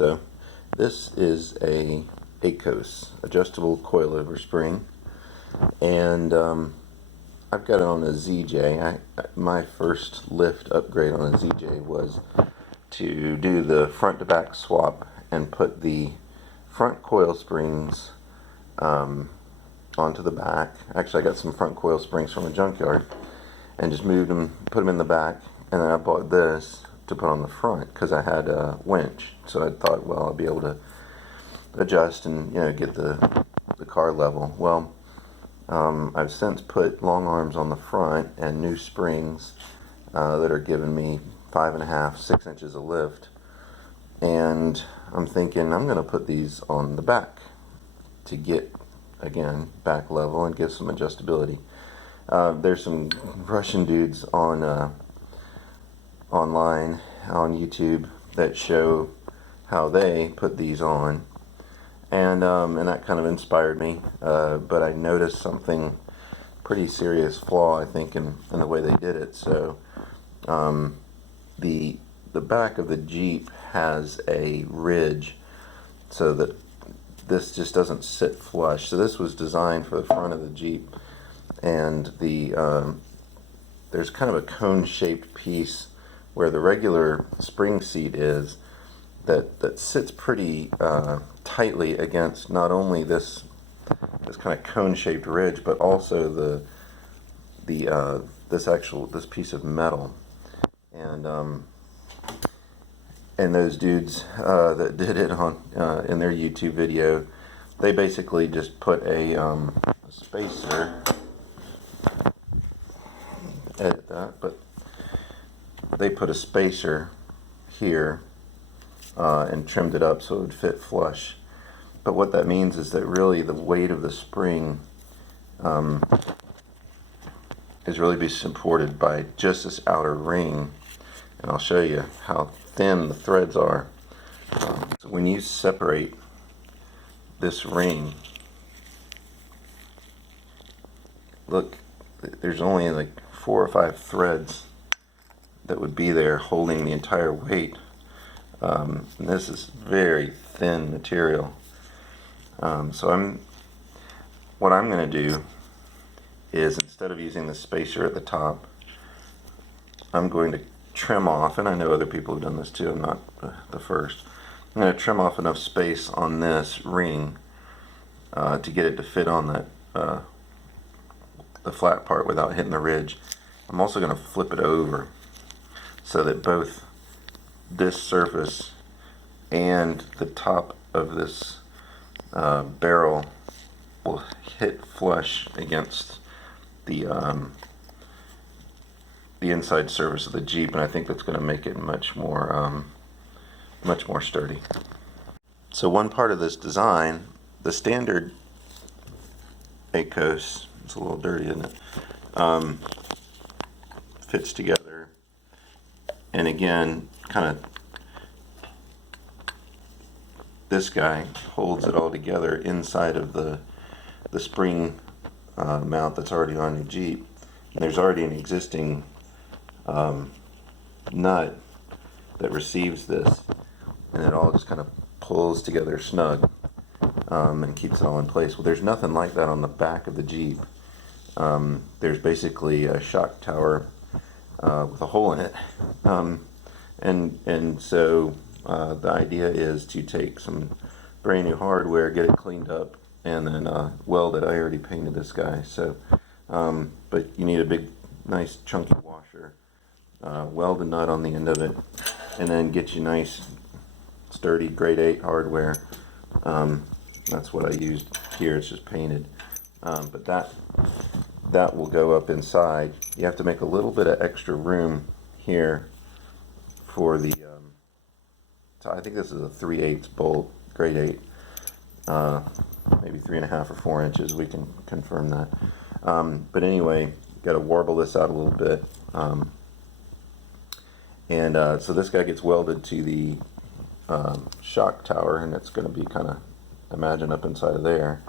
So this is a ACOS, adjustable coilover spring, and I've got it on a ZJ. My first lift upgrade on a ZJ was to do the front to back swap and put the front coil springs onto the back. Actually, I got some front coil springs from a junkyard and just moved them, put them in the back, and then I bought this to put on the front because I had a winch. So I thought, well, I'll be able to adjust and get the car level. Well, I've since put long arms on the front and new springs that are giving me 5.5, 6 inches of lift, and I'm thinking I'm going to put these on the back to get, again, back level and give some adjustability. There's some Russian dudes on online on YouTube that show how they put these on, and that kind of inspired me, but I noticed something pretty serious flaw, I think, in the way they did it. So the back of the Jeep has a ridge so that this just doesn't sit flush. So this was designed for the front of the Jeep, and there's kind of a cone-shaped piece where the regular spring seat is that sits pretty tightly against not only this kind of cone-shaped ridge, but also this piece of metal. And those dudes that did it on in their YouTube video, they basically just put a spacer. Edit that, but they put a spacer here and trimmed it up so it would fit flush. But what that means is that really the weight of the spring is really be supported by just this outer ring, and I'll show you how thin the threads are. So when you separate this ring, look, there's only like 4 or 5 threads that would be there holding the entire weight. And this is very thin material. So what I'm going to do is, instead of using the spacer at the top, I'm going to trim off, and I know other people have done this too, I'm not the first. I'm going to trim off enough space on this ring to get it to fit on that the flat part without hitting the ridge. I'm also going to flip it over so that both this surface and the top of this barrel will hit flush against the inside surface of the Jeep, and I think that's going to make it much more sturdy. So one part of this design, the standard ACOS, it's a little dirty, isn't it? Fits together, and again, kind of this guy holds it all together inside of the spring mount that's already on your Jeep. And there's already an existing nut that receives this, and it all just kind of pulls together snug and keeps it all in place. Well, there's nothing like that on the back of the Jeep. There's basically a shock tower with a hole in it, and so the idea is to take some brand new hardware, get it cleaned up, and then weld it. I already painted this guy, so but you need a big, nice, chunky washer, weld a nut on the end of it, and then get you nice, sturdy grade 8 hardware. That's what I used here. It's just painted, but that will go up inside. You have to make a little bit of extra room here for the so I think this is a 3/8 bolt, grade 8, maybe 3.5 or 4 inches. We can confirm that. But anyway, got to warble this out a little bit, so this guy gets welded to the shock tower, and it's going to be kind of, imagine, up inside of there.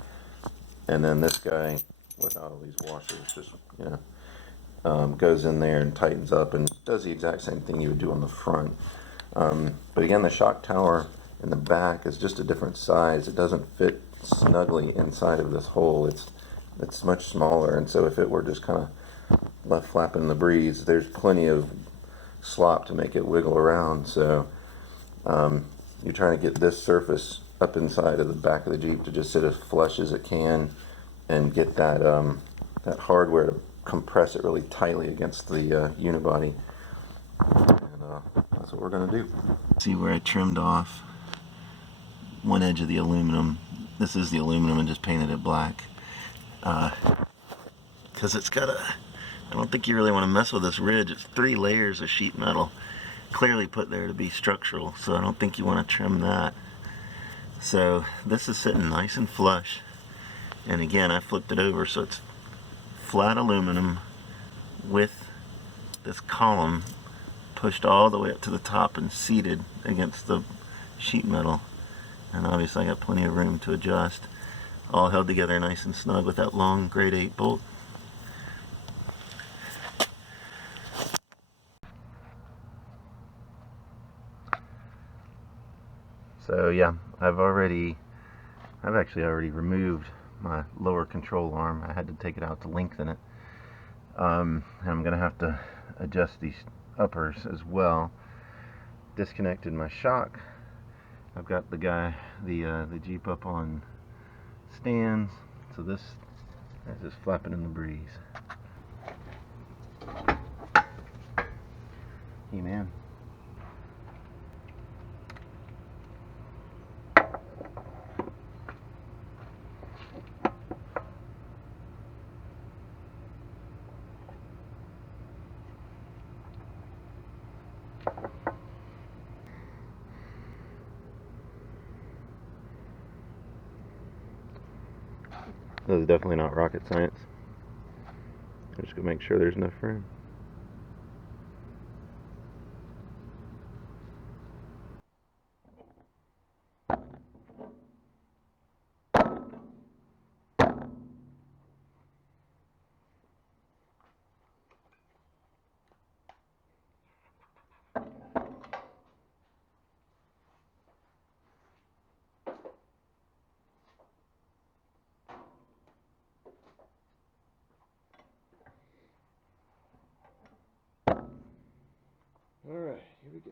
And then this guy, without all these washers, just goes in there and tightens up and does the exact same thing you would do on the front. But again, the shock tower and the back is just a different size. It doesn't fit snugly inside of this hole. It's much smaller, and so if it were just kind of left flapping in the breeze, there's plenty of slop to make it wiggle around. So you're trying to get this surface up inside of the back of the Jeep to just sit as flush as it can, and get that that hardware to compress it really tightly against the unibody. And that's what we're going to do. See where I trimmed off one edge of the aluminum. This is the aluminum, and just painted it black. Because it's got I don't think you really want to mess with this ridge. It's 3 layers of sheet metal, clearly put there to be structural, so I don't think you want to trim that. So this is sitting nice and flush, and again I flipped it over so it's flat aluminum with this column pushed all the way up to the top and seated against the sheet metal, and obviously I got plenty of room to adjust, all held together nice and snug with that long grade 8 bolt. So yeah, I've actually already removed my lower control arm. I had to take it out to lengthen it. And I'm gonna have to adjust these uppers as well. Disconnected my shock. I've got the Jeep up on stands, so this is just flapping in the breeze. Hey man. This is definitely not rocket science. I'm just gonna make sure there's enough room. All right, here we go.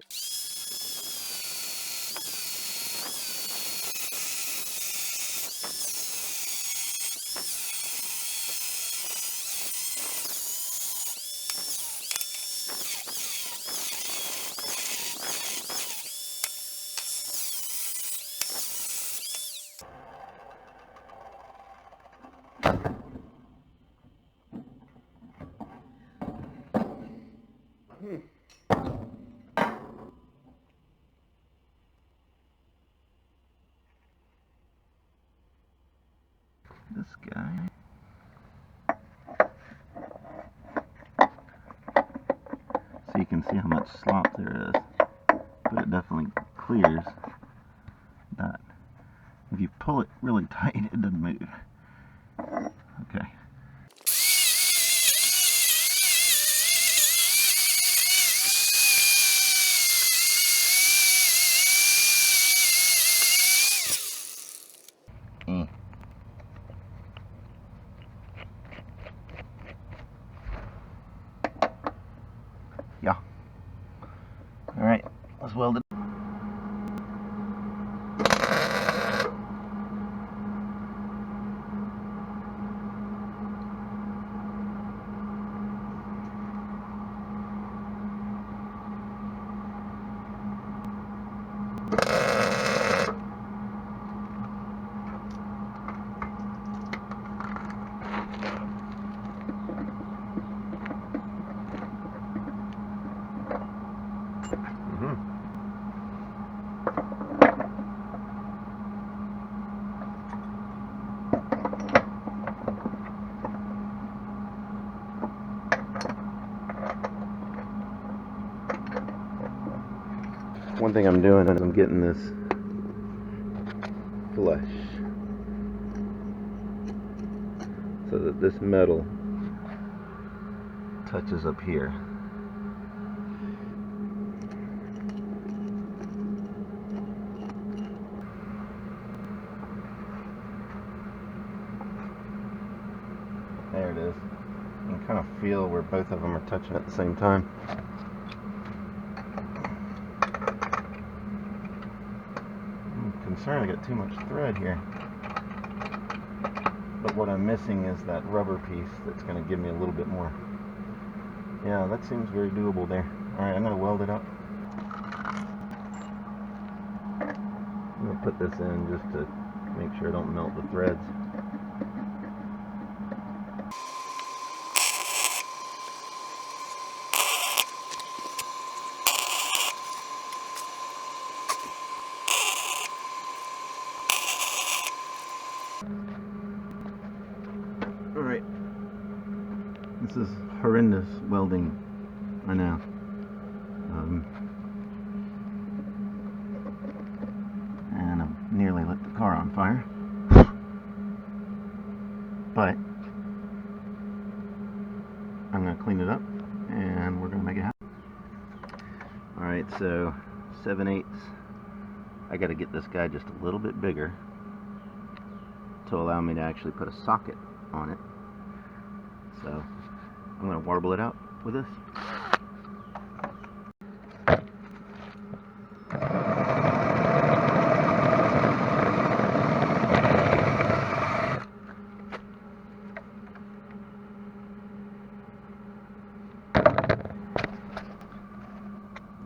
This guy. So you can see how much slop there is, but it definitely clears that. If you pull it really tight, it doesn't move. Okay. Yeah. All right, let's weld it. One thing I'm doing is I'm getting this flush so that this metal touches up here. There it is. You can kind of feel where both of them are touching at the same time. I'm concerned I got too much thread here. But what I'm missing is that rubber piece that's going to give me a little bit more. Yeah, that seems very doable there. Alright, I'm going to weld it up. I'm going to put this in just to make sure I don't melt the threads. Alright, this is horrendous welding right now. And I've nearly lit the car on fire. But I'm going to clean it up and we're going to make it happen. Alright, so 7/8. I got to get this guy just a little bit bigger to allow me to actually put a socket on it. So I'm going to warble it out with this.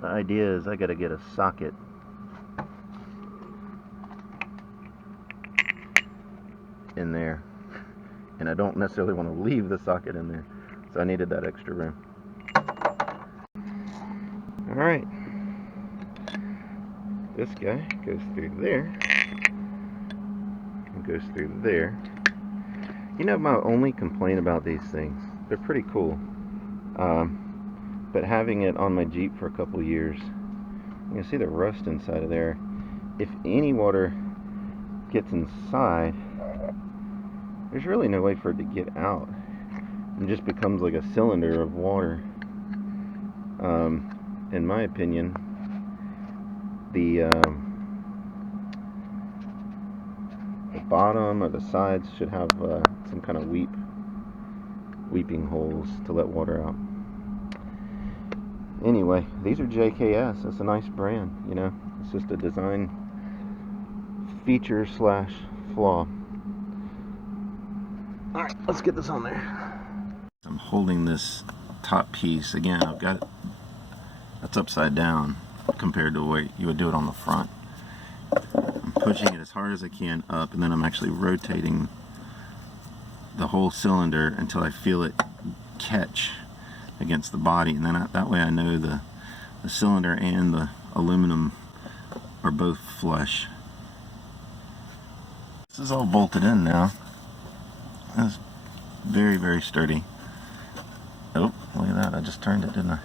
The idea is I got to get a socket in there, and I don't necessarily want to leave the socket in there, so I needed that extra room. Alright, this guy goes through there and goes through there. You know, my only complaint about these things, they're pretty cool, but having it on my Jeep for a couple years, you can see the rust inside of there. If any water gets inside, there's really no way for it to get out. It just becomes like a cylinder of water. In my opinion, the bottom or the sides should have some kind of weeping holes to let water out. Anyway, these are JKS. That's a nice brand, you know. It's just a design feature slash flaw. Alright, let's get this on there. I'm holding this top piece. Again, I've got it, that's upside down compared to the way you would do it on the front. I'm pushing it as hard as I can up, and then I'm actually rotating the whole cylinder until I feel it catch against the body, and then that way I know the cylinder and the aluminum are both flush. This is all bolted in now. That's very, very sturdy. Oh, look at that, I just turned it, didn't I?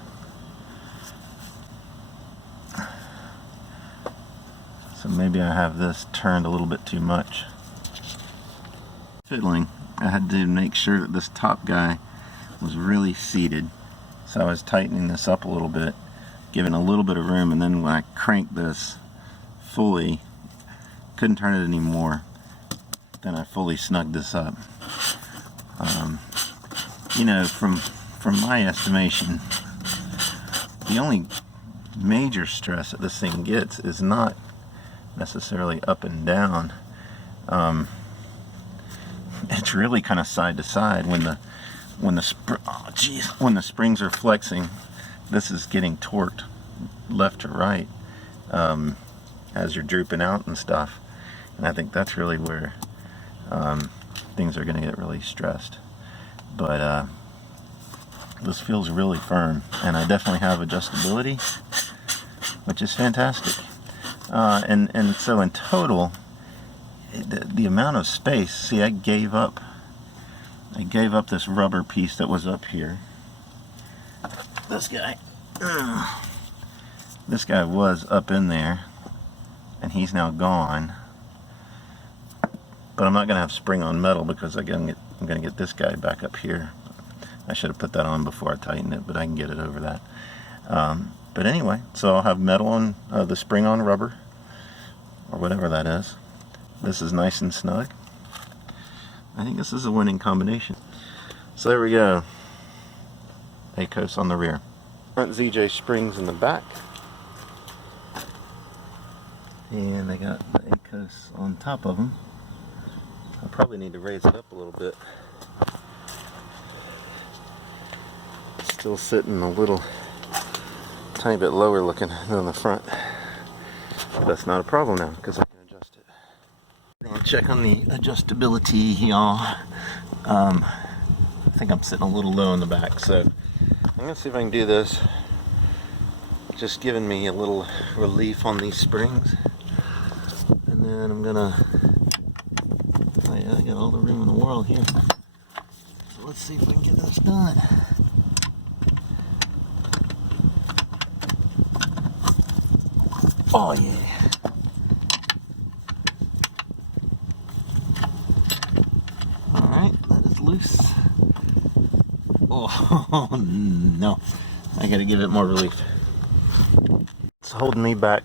So maybe I have this turned a little bit too much. Fiddling, I had to make sure that this top guy was really seated. So I was tightening this up a little bit, giving a little bit of room, and then when I cranked this fully, couldn't turn it anymore. Then I fully snugged this up. You know, from my estimation, the only major stress that this thing gets is not necessarily up and down. It's really kind of side to side when the springs are flexing. This is getting torqued left to right as you're drooping out and stuff, and I think that's really where things are going to get really stressed. But this feels really firm, and I definitely have adjustability, which is fantastic. And so in total, the amount of space, see, I gave up this rubber piece that was up here. This guy was up in there, and he's now gone. But I'm not going to have spring on metal because I'm going to get this guy back up here. I should have put that on before I tightened it, but I can get it over that. But anyway, so I'll have metal on the spring on rubber, or whatever that is. This is nice and snug. I think this is a winning combination. So there we go. ACOS on the rear. Front ZJ springs in the back. And I got the ACOS on top of them. I probably need to raise it up a little bit. Still sitting a little tiny bit lower looking than the front. But that's not a problem now because I can adjust it. We're going to check on the adjustability, y'all. I think I'm sitting a little low in the back, so I'm going to see if I can do this. Just giving me a little relief on these springs. And then I'm going to... Oh yeah, I got all the room in the world here. So let's see if we can get this done. Oh yeah. Alright, that is loose. Oh no. I gotta give it more relief. What's holding me back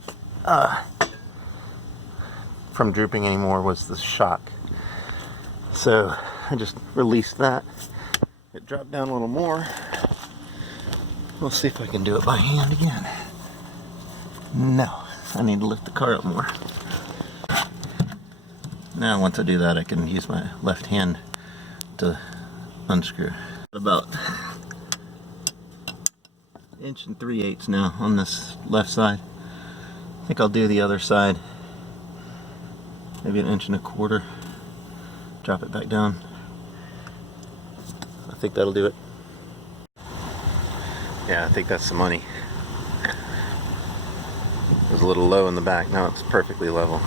from drooping anymore was the shock. So I just released that. It dropped down a little more. We'll see if I can do it by hand again. No, I need to lift the car up more. Now once I do that, I can use my left hand to unscrew. About 1 3/8 now on this left side. I think I'll do the other side. Maybe 1 1/4 inches. Drop it back down. I think that'll do it. Yeah, I think that's the money. It was a little low in the back. Now it's perfectly level.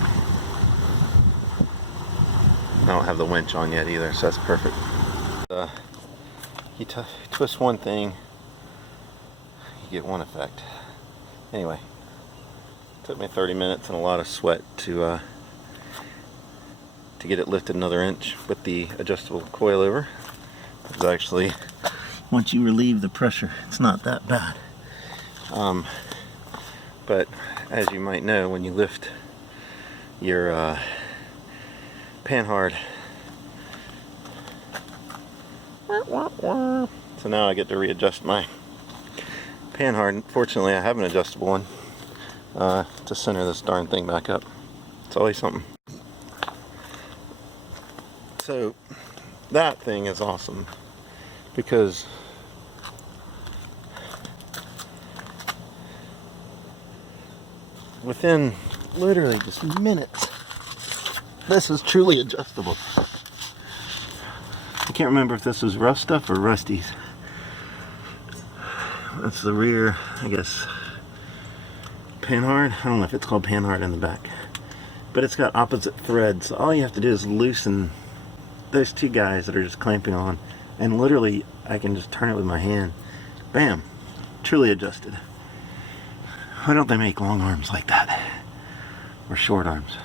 I don't have the winch on yet either, so that's perfect. You twist one thing, you get one effect. Anyway, it took me 30 minutes and a lot of sweat to get it lifted another inch with the adjustable coilover. It's actually, once you relieve the pressure, it's not that bad. But as you might know, when you lift your panhard, so now I get to readjust my panhard. Fortunately, I have an adjustable one to center this darn thing back up. It's always something. So that thing is awesome because within literally just minutes, this is truly adjustable. I can't remember if this was rough stuff or Rusty's. That's the rear, I guess, panhard. I don't know if it's called panhard in the back, but it's got opposite threads. All you have to do is loosen those two guys that are just clamping on, and literally I can just turn it with my hand. Bam! Truly adjusted. Why don't they make long arms like that? Or short arms?